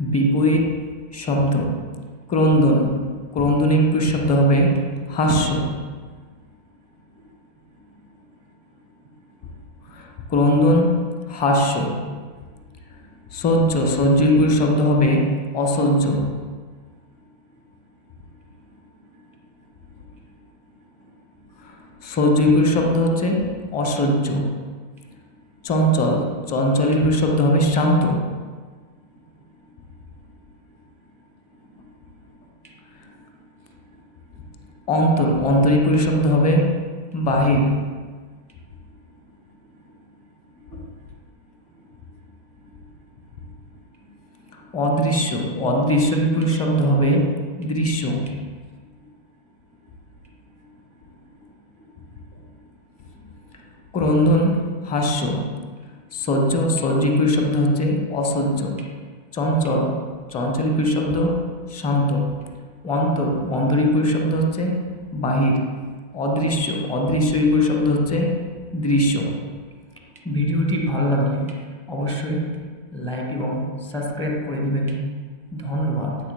বিপরীত শব্দ ক্রন্দন, ক্রন্দনের বিপরীত শব্দ হবে হাস্য। ক্রন্দন হাস্য। সহ্য, সহ্যের বিপরীত শব্দ হবে অসহ্য। সহ্যের বিপরীত শব্দ হচ্ছে অসহ্য। চঞ্চল, চঞ্চলের বিপরীত শব্দ হবে শান্ত। অন্তর, অন্তরের বিপরীত শব্দ হবে বাহির। অদৃশ্য, অদৃশ্যের বিপরীত শব্দ হবে দৃশ্য। ক্রন্দন হাস্য। সহ্য, সহ্যের বিপরীত শব্দ হচ্ছে অসহ্য। চঞ্চল, চঞ্চলের বিপরীত শব্দ শান্ত। অন্তর, অন্তরের বিপরীত শব্দ হচ্ছে বাহির। অদৃশ্য, অদৃশ্যের বিপরীত শব্দ হচ্ছে দৃশ্য। ভিডিওটি ভালো লাগলে অবশ্যই লাইক এবং সাবস্ক্রাইব করে দেবেন। ধন্যবাদ।